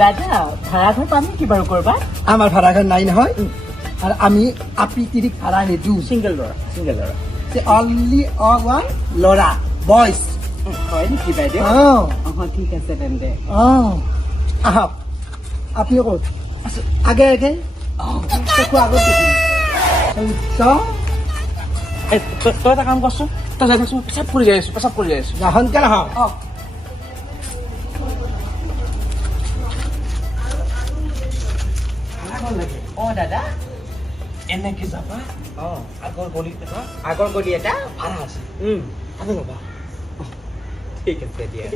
দাদা ভাড়া ঘৰ পাম নেকি বাৰু কৰবাত আমাৰ ভাড়া ঘৰ নাই নহয় আৰ আমি আপনি তিৰিক ভাড়া নিদু সিংগল ল'ৰা অনলি ওয়ান লড়া বয়স হয় নেকি বাইদেউ ঠিক আছে তেন্তে আহক আপনি কত আগে আগে চকু আগত দেখুন তই এটা কাম কৰচোন তই যাই থাকচোন পেচাব কৰি যাই আছো সোনকালে হওক দাদা এনেকে যাবা আগৰ গলি এটা ভাড়া আছে আমি ল'বা ঠিক আছে দিয়া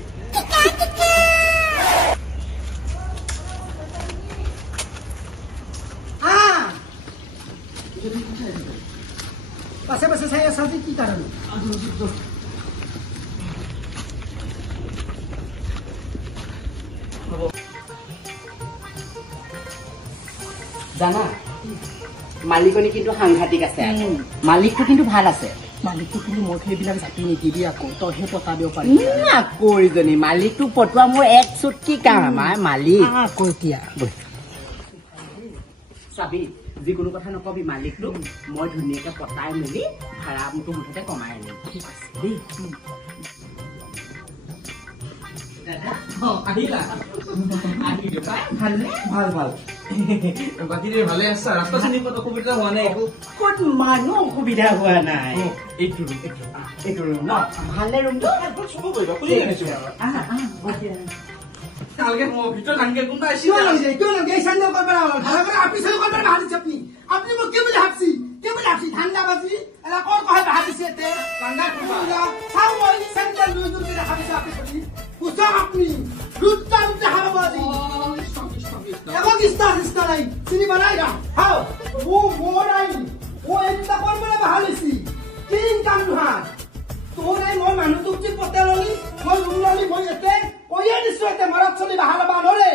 পাশে পাশে saya সাথে কি কারণ জানা মালিকনি কিন্তু সাংঘাতিক আছে মালিকটো কিন্তু ভাল আছে মালিকটো কিন্তু মোক সেইবিলাক জাতি নিদিবি আকৌ তইহে পতাব পাৰি আকৌ ইজনী মালিকটো পটোৱা মোৰ এক চুটকি কাম আমাৰ মালিক আকৌ এতিয়া চাবি যিকোনো কথা নকবি মালিকটোক মই ধুনীয়াকে পতাই মেলি ভাড়া মোৰটো মুঠতে কমাই আনিম ঠিক আছে দেই ভালে আছা ৰাস্তা চিনি ক'ত অসুবিধা হোৱা নাই ক'ত মানুহ অসুবিধা হোৱা নাই এইটো ৰুম ন ভালে ৰুমটো ভিতৰত আনকে কোনোবা কিয় লাগে এই চান্দে করবে ভাড়া করে আপনি সাথে করবে ভাড়া দিচ্ছি আপনি মোক কি বলে ভাবছি ঠান্ডা বাজি এলা কোন কয় ভাড়া দিছে তে ঠান্ডা কুলা সাউ মই সেন্টার দুই দুই দেখা দিছে আপনি সত্যি বুঝছো আপনি রুটটা দেখা বাজি এখন কিস্তা নাই চিনি বানাই গা হাও ও মোরাই ও এটা করবে না ভাড়া দিছি তিন কাম নহা তোরে মই মানুহটোক যে পতেললি মই ৰুমলি মই এতে কইয়া দিছো এতে মৰত চলি বাহালা বানৰে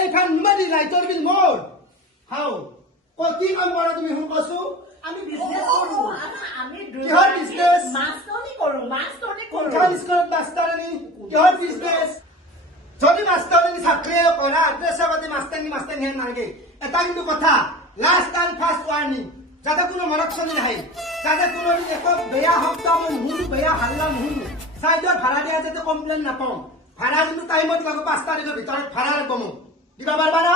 এইখান নুমাদি লাইটৰ বিল মোৰ হাও কি কাম কৰা তুমি হুন কৈছো আমি বিজনেস কৰো আমি কিহৰ বিজনেস মাছটনি কৰো কোনখান স্কুলত মাষ্টাৰনি কিহৰ বিজনেস যদি মাষ্টাৰনি চাকৰি কৰা আদ্ৰেছবাদী মাষ্টাৰনি হেন নাগে এটা কিন্তু কথা লাষ্ট এণ্ড ফাৰ্ষ্ট ৱাৰ্নিং যাতে কোনো মনত চলি নাহে যাতে কোনো একো বেয়া শব্দ মই নুশুনো বেয়া হাল্লা নুশুনো চাইডত ভাড়া দিয়া যাতে কমপ্লেইন নাপাওঁ ভাড়া কিন্তু টাইমত লাগিব 5 তাৰিখৰ ভিতৰত ভাড়া লাগিব মোক দিবা পাৰিবা ন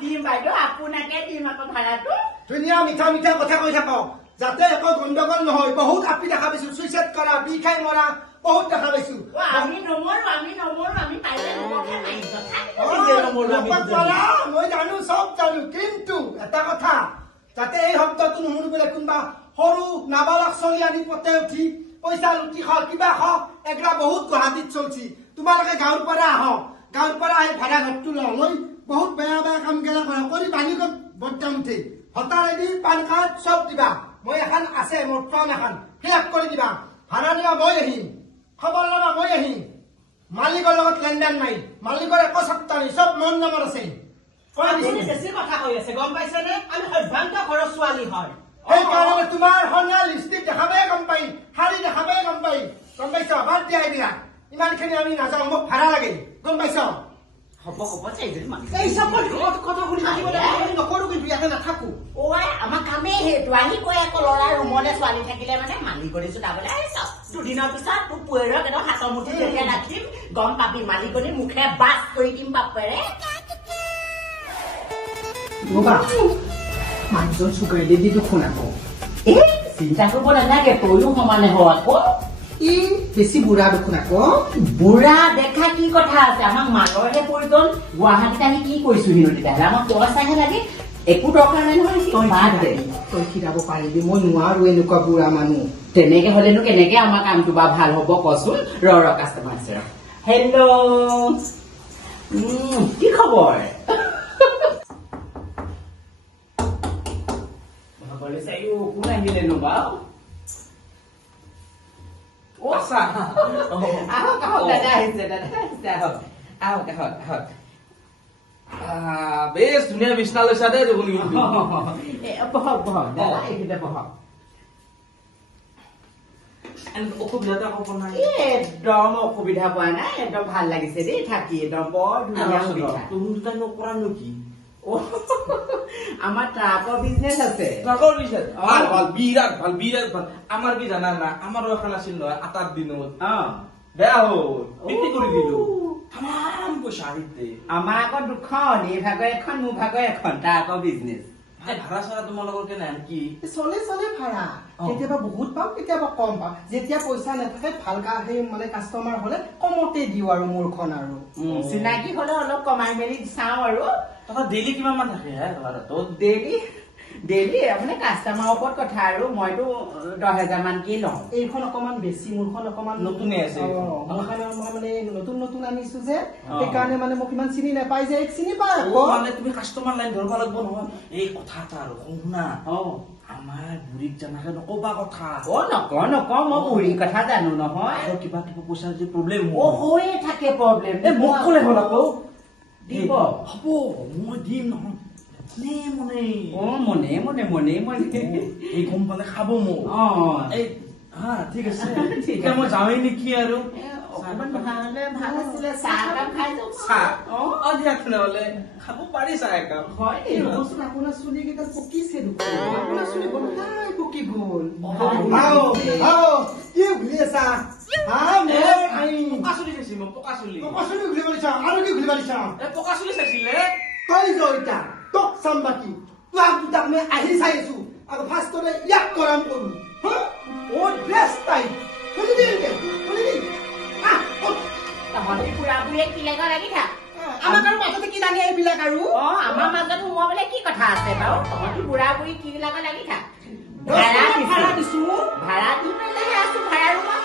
দিম বাইদেউ আপোনাকে দিম আকৌ ভাড়াটো ধুনীয়া মিঠা কথা কৈ থাকক যাতে একো গণ্ডগোল নহয় বহুত আপি দেখা পাইছো চুইচাইড কৰা বি খাই মৰা বহুত দেখা পাইছো আমি নমৰো আমি পাইলে নমৰে নাই মই জানো চব জানো কিন্তু এটা কথা যাতে এই শব্দটো নুশুনো বোলে কোনোবা সৰু নাবালক চলি আনি পতে উঠি পইচা লুটি খাওক কিবা খাওক এগলা বহুত গুৱাহাটীত চলছি তোমালোকে গাঁৱৰ পৰা আহি ভাড়া ঘৰটো লওঁ মই বহুত বেয়া কাম গেলা কৰা কৰি বালিকত বদনাম উঠে হতাৰ আইডি পান কাৰ্ড চব দিবা মই এখন আছে মোৰ ফৰ্ম এখন ফিল কৰি দিবা ভাড়া দিবা মই আহিম খবৰ ল'বা মই আহিম মালিকৰ লগত লেনদেন নাই মালিকৰ একো সত্তা নাই চব মন নম্বৰ আছে বেছি কথা কৈ আছে গম পাইছেনে আমি সভ্যান্ত ঘৰৰ ছোৱালী হয় সেইকাৰণে তোমাৰ সন্ধ্যা লিপষ্টিক দেখাবাই গম পাই শাৰী দেখাবাই গম পাইছ বাদ দিয়া এইবিলাক ইমানখিনি আমি নাযাওঁ মোক ভাড়া লাগে গম পাইছ হ'ব এই চব কথা শুনি নকৰো কিন্তু ইয়াতে নাথাকো আমাৰ কামেই সেইটো আহি কৈ আকৌ ল'ৰাৰ ৰুমলে ছোৱালী থাকিলে মানে মালিকনী জোতাবলৈ আহিছ দুদিনৰ পিছত তোৰ পুৱেৰক একদম হাতৰ মুঠি যেতিয়া ৰাখিম গম পাবি মালিকনী মুখে বাছ কৰি দিম বাপেৰে মানুহজন চুকাই দি দেখোন আকৌ চিন্তা কৰিব নালাগে তইও সমানে হ আকৌ ই বেছি বুঢ়া দেখোন আকৌ বুঢ়া দেখা কি কথা আছে আমাক মালৰহে প্ৰয়োজন গুৱাহাটীত আমি কি কৰিছো হিনো তেতিয়াহ'লে আমাক পইচাহে লাগে একো দৰকাৰ নাই নহয় তই খিৰাব পাৰিবি মই নোৱাৰো এনেকুৱা বুঢ়া মানুহ তেনেকে হলেনো কেনেকে আমাৰ কামটো বা ভাল হ'ব কচোন ৰ কাষ্টমাৰ আছে হেল্ল' কি খবৰ কোন আহিলেনো বাৰু আহক দাদা আহিছে আহক বেছ ধুনীয়া বিছনা লৈছা দেই দেখোন বহক দাদা এইখিনিতে বহক অসুবিধাটো আকৌ নাই একদম অসুবিধা পোৱা নাই একদম ভাল লাগিছে দেই থাকি একদম বৰ ধুনীয়া সুবিধা তুমি দুটা নকৰা নেকি আমাৰ ট্ৰাকৰ বিজনেছ আছে ট্ৰাকৰ বিজনেছ ভাল ভাল বিৰাট ভাল বিৰাট ভাল আমাৰ কি জানা না আমাৰো এখন আছিল নহয় 8 দিনত বেয়া হ'ল বিক্ৰী কৰি দিলো তামাম পইচা আহিছে আমাৰ আকৌ দুখন এই ভাগৰ এখন মোৰ ভাগৰ এখন ট্ৰাকৰ বিজনেছ ভাড়া চাড়া তোমালোকৰ কেনে কি চলে ভাড়া কেতিয়াবা বহুত পাওঁ কেতিয়াবা কম পাওঁ যেতিয়া পইচা নাথাকে ভাল সেই মানে কাষ্টমাৰ হলে কমতে দিওঁ আৰু মোৰখন আৰু চিনাকি হলে অলপ কমাই মেলি চাওঁ আৰু তখন ডেইলি কিমান মান থাকে ভাড়াটো ডেইলি মানে কাষ্টমাৰৰ ওপৰত কথা আৰু মইতো 10,000 মানকে লওঁ এইখন অকমান বেছি মোৰখন অকমান নতুনে আছে মই মানে নতুন আনিছো যে সেইকাৰণে মানে মোক ইমান চিনি নাপাই যে চিনি পাই আকৌ মানে তুমি কাষ্টমাৰ লাইন ধৰিব লাগিব নহয় এই কথা এটা আৰু শুনা আমাৰ বুঢ়ীক জানাকে নকবা কথা নকওঁ মই বুঢ়ীৰ কথা জানো নহয় আৰু কিবা পইচা যদি প্ৰব্লেম হৈয়ে থাকে প্ৰব্লেম মোক ক'লে হ'ল আকৌ দিব হ'ব মই দিম নহয় মনে এই গম পালে খাব মোক এই হা ঠিক আছে এতিয়া মই যাওঁৱেই নেকি আৰু অকমান ভাল আছিলে চাহ একাপ খাই যাওঁ চাহ দিয়া তেনেহলে খাব পাৰি চাহ একাপ হয় আপোনাৰ চুলি কেইটা পকিছে আপোনাৰ চুলি বনাই পকি গল কি ঘূৰি আছা পকা চুলি চাইছি মই পকা চুলি ঘূৰি পাৰিছা আৰু কি ঘূৰি পাৰিছা পকা চুলি চাইছিলে তই জয়িতা তোক চাম বাকী তোক দুটাক মই আহি চাই আছো আৰু ফাৰ্ষ্টতে ইয়াক কৰাম কৰো ড্ৰেছ টাইপ তহঁতি পুৰা-পুৰিয়ে কি লাগি থাক আমাক আৰু মাজতে কি জানি এইবিলাক আৰু আমাৰ মাজত সোমাবলে কি কথা আছে বাৰু তহঁতি পুৰা-পুৰি কি লাগি থাক ভাড়া দিছো ভাড়া দি পেলাইহে আছো ভাড়া ৰুমত